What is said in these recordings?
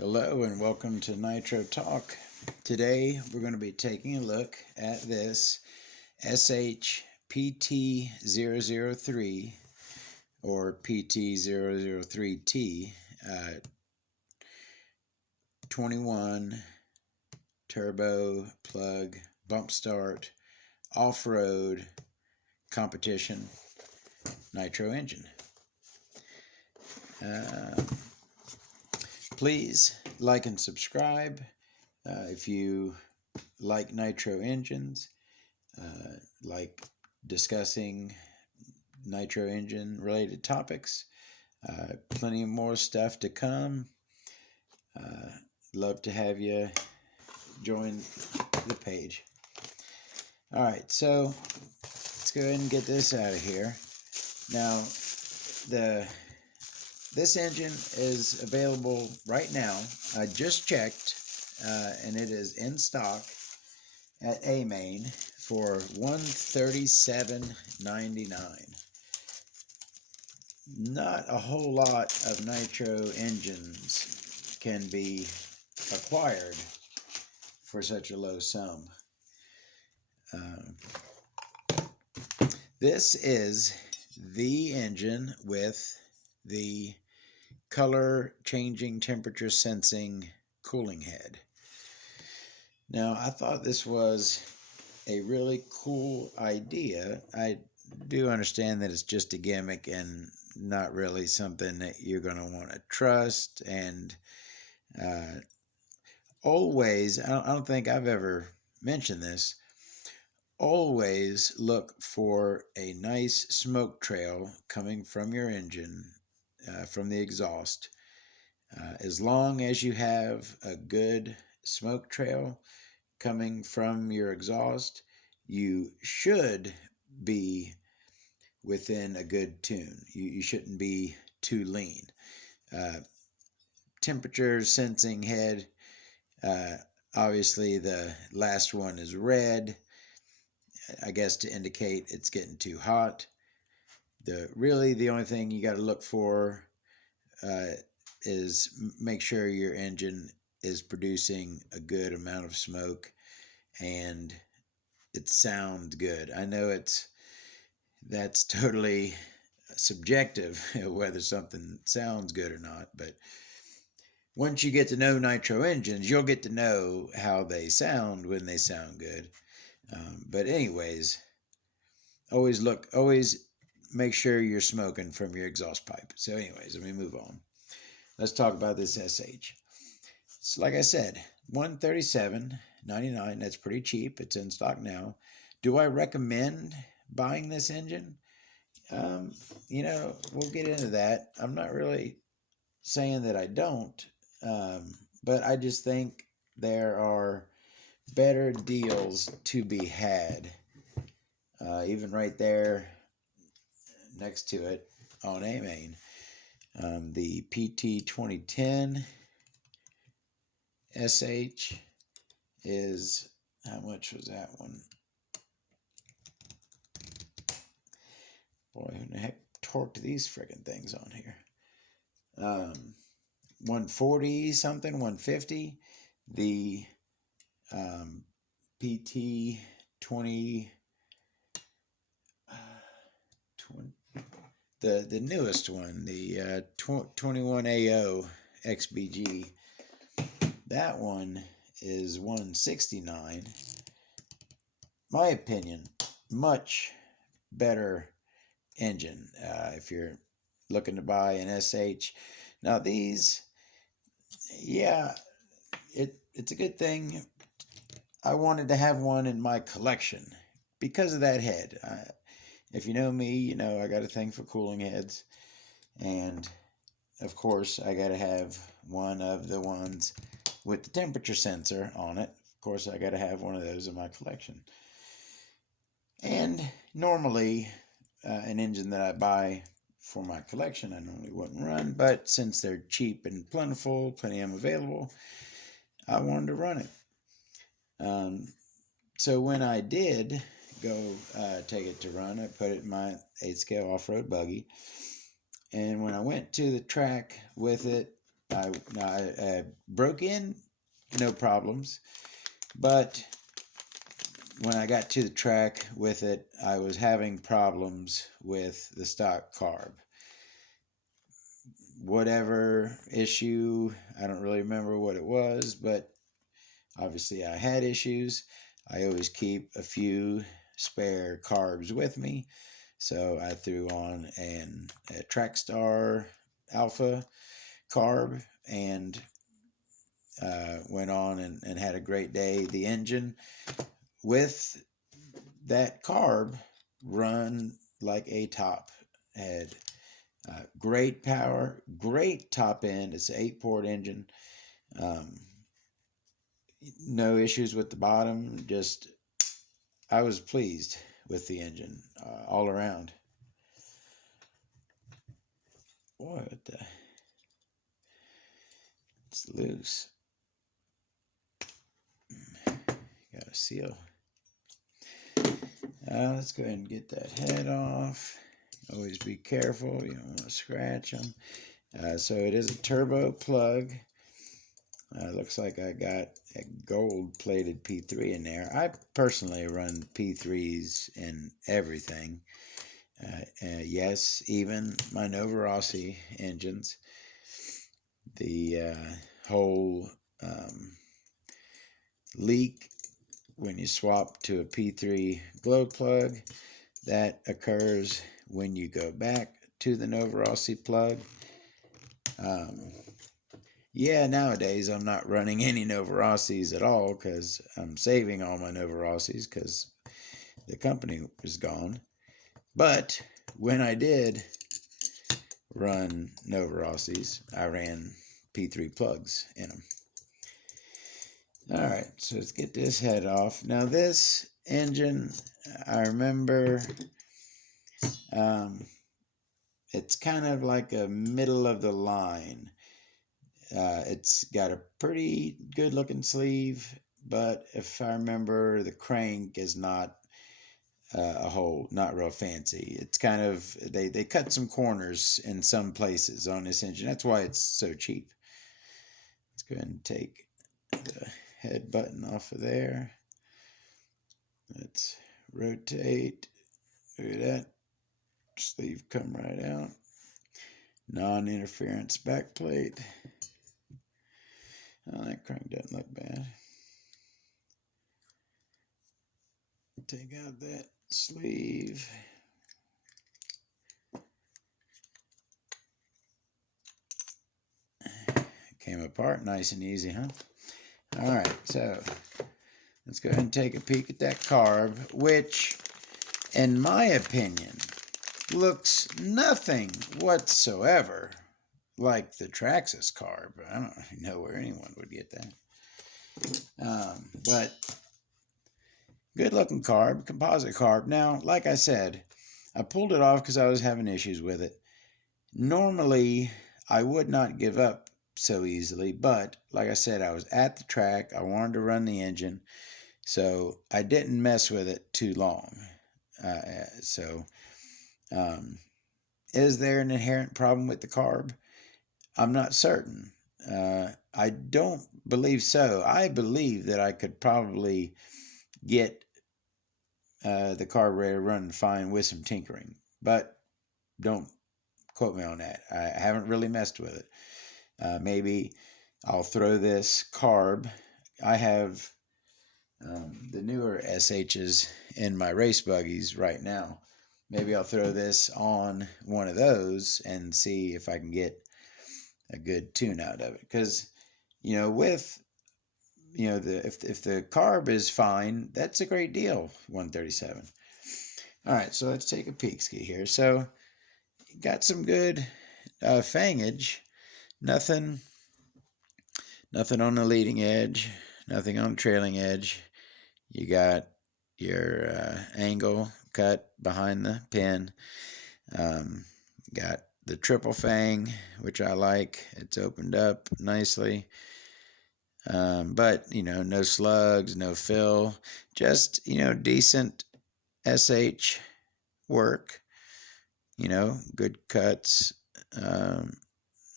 Hello and welcome to Nitro Talk. Today we're going to be taking a look at this SH PT003 or PT003T 21 turbo plug bump start off-road competition nitro engine. Please like and subscribe if you like nitro engines, like discussing nitro engine related topics. Plenty more stuff to come. Love to have you join the page. All right, so let's go ahead and get this out of here. Now, this engine is available right now. I just checked, and it is in stock at A-Main for $137.99. Not a whole lot of nitro engines can be acquired for such a low sum. This is the engine with the color changing temperature sensing cooling head. Now, I thought this was a really cool idea. I do understand that it's just a gimmick and not really something that you're going to want to trust. And always, I don't think I've ever mentioned this, always look for a nice smoke trail coming from your engine, from the exhaust. As long as you have a good smoke trail coming from your exhaust, you should be within a good tune. You shouldn't be too lean. Temperature sensing head, obviously the last one is red, I guess to indicate it's getting too hot. Really the only thing you got to look for is make sure your engine is producing a good amount of smoke and it sounds good. I know that's totally subjective whether something sounds good or not, but once you get to know nitro engines, you'll get to know how they sound when they sound good. But anyways, always make sure you're smoking from your exhaust pipe. So anyways, let me move on. Let's talk about this SH. So like I said, $137.99. That's pretty cheap. It's in stock now. Do I recommend buying this engine? We'll get into that. I'm not really saying that I don't, but I just think there are better deals to be had. Even right there next to it on A-Main. The PT2010 SH is, how much was that one? Boy, who the heck torqued these friggin' things on here? 140 something, 150. The PT20, the newest one, the 21AO XBG, that one is 169. My opinion, much better engine if you're looking to buy an SH. Now these, yeah, it's a good thing. I wanted to have one in my collection because of that head. If you know me, you know I got a thing for cooling heads. And, of course, I got to have one of the ones with the temperature sensor on it. Of course, I got to have one of those in my collection. And normally, an engine that I buy for my collection, I normally wouldn't run. But since they're cheap and plentiful, plenty of them available, I wanted to run it. So when I did go take it to run, I put it in my 8-scale off-road buggy, and when I went to the track with it, I broke in, no problems, but when I got to the track with it, I was having problems with the stock carb. Whatever issue, I don't really remember what it was, but obviously I had issues. I always keep a few spare carbs with me, so I threw on a Trackstar Alpha carb and went on and had a great day. The engine with that carb run like a top. Had great power, great top end. It's an 8-port engine. No issues with the bottom. Just I was pleased with the engine all around. What the? It's loose. Got a seal. Let's go ahead and get that head off. Always be careful. You don't want to scratch them. So it is a turbo plug. Looks like I got a gold-plated P3 in there. I personally run P3s in everything. Yes, even my Novorossi engines. The whole leak when you swap to a P3 glow plug, that occurs when you go back to the Novorossi plug. Yeah, nowadays I'm not running any Novorossis at all because I'm saving all my Novorossis because the company was gone. But when I did run Novorossis, I ran P3 plugs in them. All right, so let's get this head off. Now this engine, I remember, it's kind of like a middle of the line. It's got a pretty good looking sleeve, but if I remember, the crank is not not real fancy. It's kind of, they cut some corners in some places on this engine. That's why it's so cheap. Let's go ahead and take the head button off of there. Let's rotate. Look at that. Sleeve come right out. Non-interference back plate. Oh, that crank doesn't look bad. Take out that sleeve. Came apart nice and easy, huh? All right, so let's go ahead and take a peek at that carb, which, in my opinion, looks nothing whatsoever like the Traxxas carb. I don't know where anyone would get that. But good looking carb, composite carb. Now, like I said, I pulled it off because I was having issues with it. Normally, I would not give up so easily, but like I said, I was at the track. I wanted to run the engine, so I didn't mess with it too long. Is there an inherent problem with the carb? I'm not certain. I don't believe so. I believe that I could probably get the carburetor running fine with some tinkering, but don't quote me on that. I haven't really messed with it. Maybe I'll throw this carb. I have the newer SHs in my race buggies right now. Maybe I'll throw this on one of those and see if I can get a good tune out of it. Because, with if the carb is fine, that's a great deal. 137. All right, so let's take a peek ski here. So got some good fangage. Nothing on the leading edge, nothing on the trailing edge. You got your angle cut behind the pin. Got the triple fang, which I like. It's opened up nicely. But, no slugs, no fill. Just, decent SH work. Good cuts.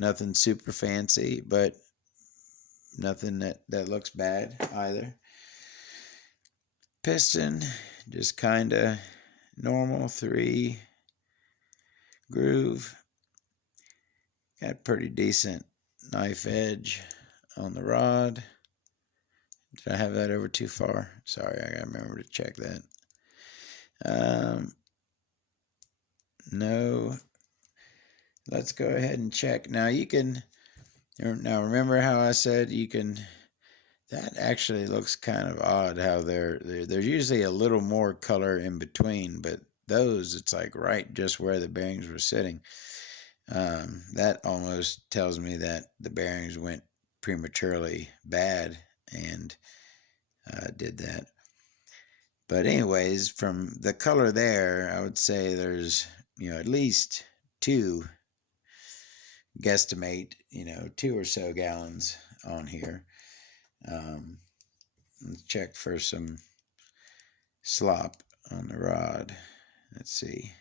Nothing super fancy, but nothing that looks bad either. Piston, just kind of normal 3 groove. Got pretty decent knife edge on the rod. Did I have that over too far? Sorry, I gotta remember to check that. No. Let's go ahead and check. Now you can, now remember how I said you can, that actually looks kind of odd how there's usually a little more color in between, but those, it's like right just where the bearings were sitting. That almost tells me that the bearings went prematurely bad and did that. But anyways, from the color there, I would say there's, at least 2, guesstimate, 2 or so gallons on here. Let's check for some slop on the rod. Let's see.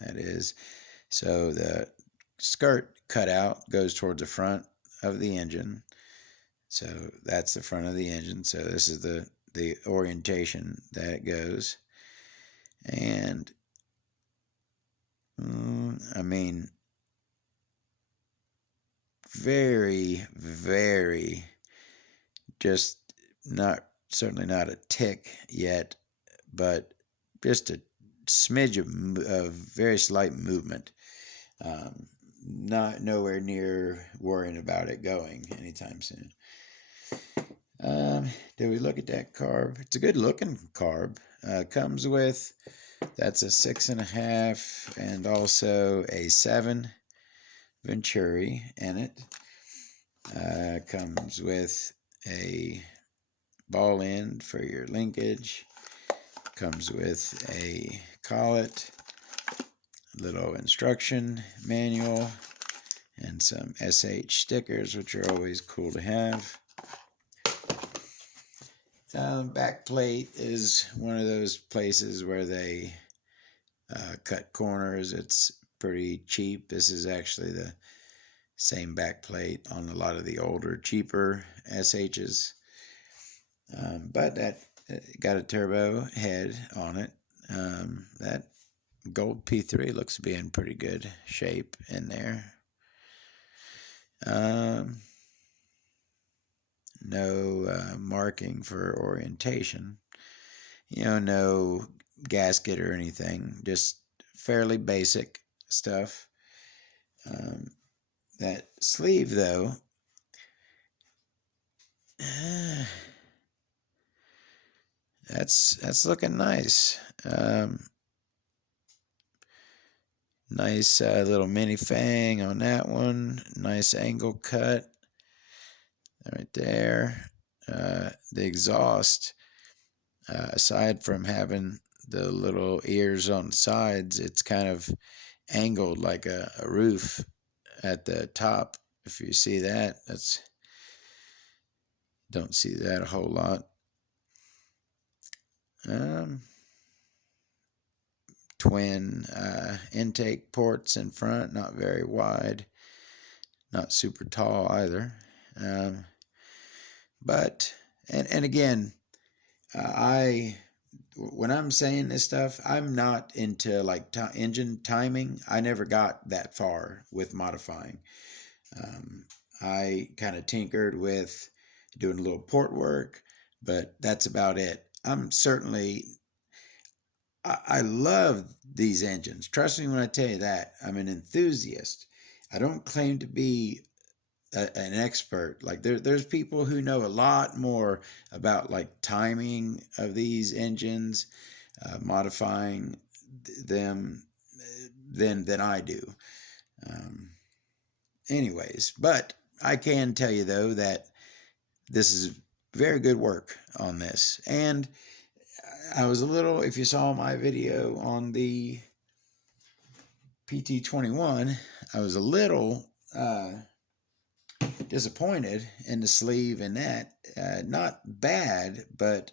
That is, so the skirt cutout goes towards the front of the engine. So that's the front of the engine. So this is the orientation that it goes. And I mean, very, very, just not, certainly not a tick yet, but just a smidge of very slight movement. Not nowhere near worrying about it going anytime soon. Did we look at that carb? It's a good looking carb. Comes with, that's a 6.5 and also a 7 Venturi in it. Comes with a ball end for your linkage. Comes with a collet, little instruction manual, and some SH stickers, which are always cool to have. Back plate is one of those places where they cut corners. It's pretty cheap. This is actually the same back plate on a lot of the older, cheaper SHs. But that got a turbo head on it. That gold P3 looks to be in pretty good shape in there. No marking for orientation. No gasket or anything. Just fairly basic stuff. That sleeve, though, that's looking nice. Nice little mini fang on that one. Nice angle cut right there. The exhaust, aside from having the little ears on the sides, it's kind of angled like a roof at the top. If you see that, don't see that a whole lot. Twin intake ports in front, not very wide, not super tall either. But again, when I'm saying this stuff, I'm not into like engine timing. I never got that far with modifying. I kind of tinkered with doing a little port work, but that's about it. I love these engines. Trust me when I tell you that. I'm an enthusiast. I don't claim to be an expert. Like there's people who know a lot more about like timing of these engines, modifying them than I do. Anyways, but I can tell you though that this is very good work on this. And I was a little, if you saw my video on the PT21, I was a little disappointed in the sleeve and that. Not bad, but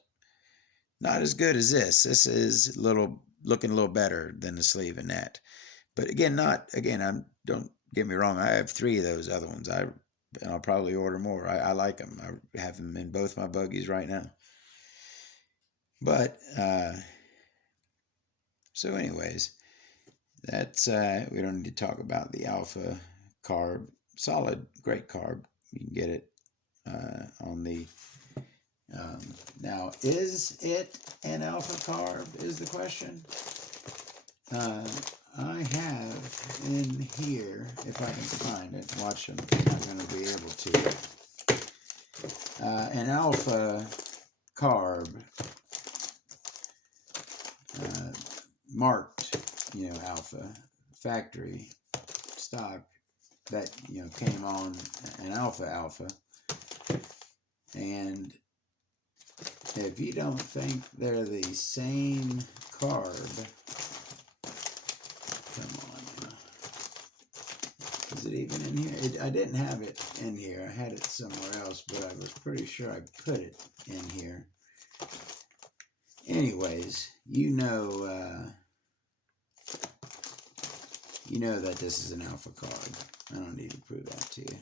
not as good as this. This is looking a little better than the sleeve and that. But again, I don't get me wrong, I have 3 of those other ones. And I'll probably order more. I like them. I have them in both my buggies right now. But so anyways, that's we don't need to talk about the alpha carb. Solid, great carb. You can get it on the now, is it an alpha carb is the question. I have in here, if I can find it, watch them, I'm not going to be able to, an alpha carb, marked, alpha, factory, stock, that, came on an alpha, and if you don't think they're the same carb, come on now. Is it even in here? I didn't have it in here. I had it somewhere else, but I was pretty sure I put it in here. Anyways, you know that this is an alpha carb. I don't need to prove that to you.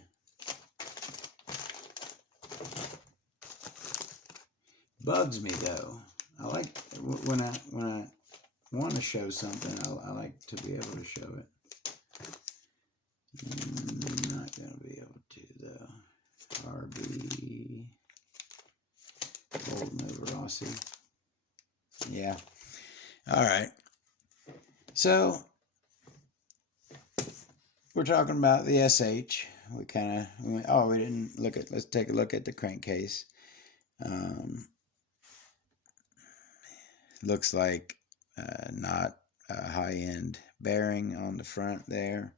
Bugs me though. I like when I want to show something. I like to be able to show it. Not gonna be able to though. RB Golden over Rossi. Yeah. All right. So we're talking about the SH. We didn't look at. Let's take a look at the crankcase. Looks like not a high-end bearing on the front there.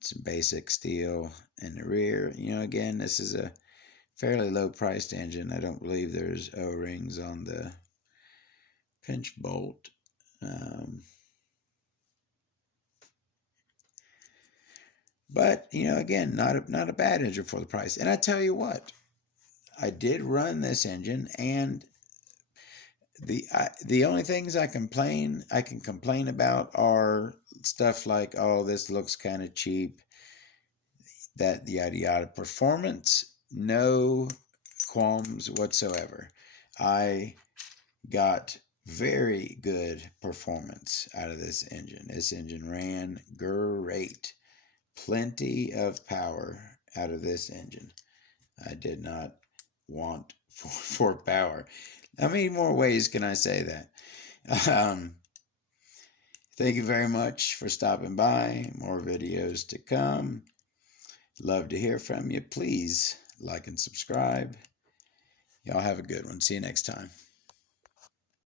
Some basic steel in the rear. Again, this is a fairly low-priced engine. I don't believe there's O-rings on the pinch bolt. But again, not a bad engine for the price. And I tell you what, I did run this engine, and the only things I can complain about are stuff like, oh, this looks kind of cheap, that yada yada. Performance, no qualms whatsoever. I got very good performance out of this engine. This engine ran great. Plenty of power out of this engine. I did not want for power. How many more ways can I say that? Thank you very much for stopping by. More videos to come. Love to hear from you. Please like and subscribe. Y'all have a good one. See you next time.